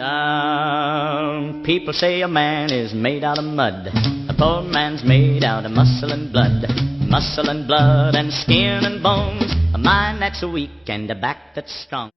Some people say a man is made out of mud. A poor man's made out of muscle and blood. Muscle and blood and skin and bones. A mind that's weak and a back that's strong.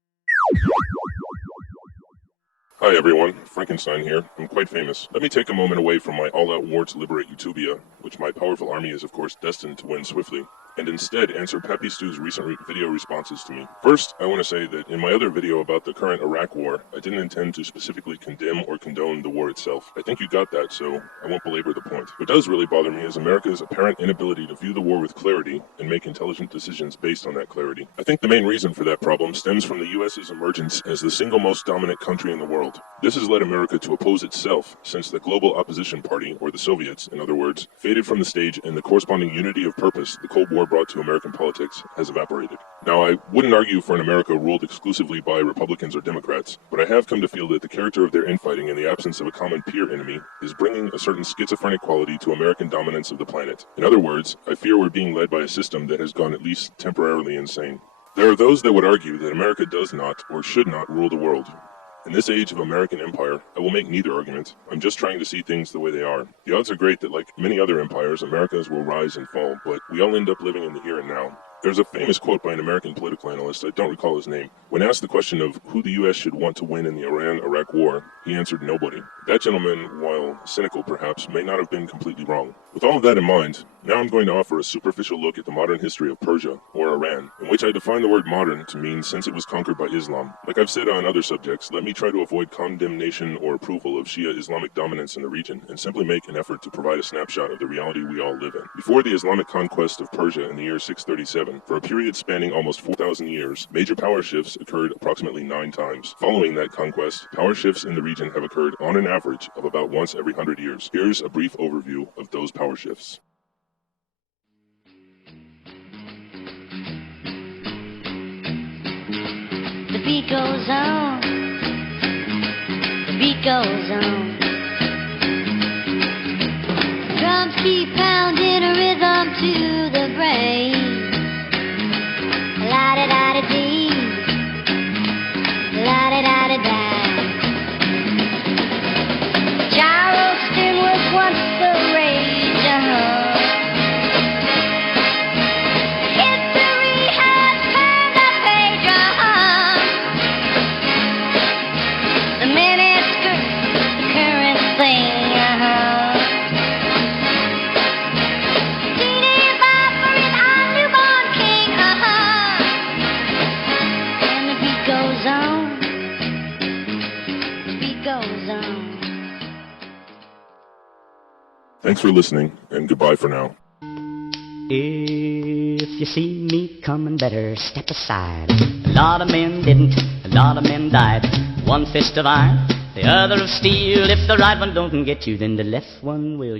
Hi everyone, Frankenstein here. I'm quite famous. Let me take a moment away from my all-out war to liberate Utopia, which my powerful army is of course destined to win swiftly, and instead answer Pappy Stu's recent video responses to me. First, I want to say that in my other video about the current Iraq war, I didn't intend to specifically condemn or condone the war itself. I think you got that, so I won't belabor the point. What does really bother me is America's apparent inability to view the war with clarity and make intelligent decisions based on that clarity. I think the main reason for that problem stems from the US's emergence as the single most dominant country in the world. This has led America to oppose itself since the global opposition party, or the Soviets, in other words, faded from the stage and the corresponding unity of purpose the Cold War brought to American politics has evaporated. Now, I wouldn't argue for an America ruled exclusively by Republicans or Democrats, but I have come to feel that the character of their infighting in the absence of a common peer enemy is bringing a certain schizophrenic quality to American dominance of the planet. In other words, I fear we're being led by a system that has gone at least temporarily insane. There are those that would argue that America does not or should not rule the world. In this age of American empire, I will make neither argument. I'm just trying to see things the way they are. The odds are great that, like many other empires, America's will rise and fall, but we all end up living in the here and now. There's a famous quote by an American political analyst, I don't recall his name. When asked the question of who the U.S. should want to win in the Iran-Iraq war, he answered nobody. That gentleman, while cynical perhaps, may not have been completely wrong. With all of that in mind, now I'm going to offer a superficial look at the modern history of Persia, or Iran, in which I define the word modern to mean since it was conquered by Islam. Like I've said on other subjects, let me try to avoid condemnation or approval of Shia Islamic dominance in the region, and simply make an effort to provide a snapshot of the reality we all live in. Before the Islamic conquest of Persia in the year 637, for a period spanning almost 4,000 years, major power shifts occurred approximately 9 times. Following that conquest, power shifts in the region have occurred on an average of about once every 100 years. Here's a brief overview of those power shifts. The beat goes on, the beat goes on. Drums keep pounding a rhythm to the brain. La-da-da-da-dee, la-da-da-da-da. Charleston was once the rage, History has turned the page, The miniskirt, the current thing, D.D. Bopper is our newborn king, And the beat goes on, the beat goes on. Thanks for listening, and goodbye for now. If you see me coming, better step aside. A lot of men didn't, a lot of men died. One fist of iron, the other of steel. If the right one don't get you, then the left one will.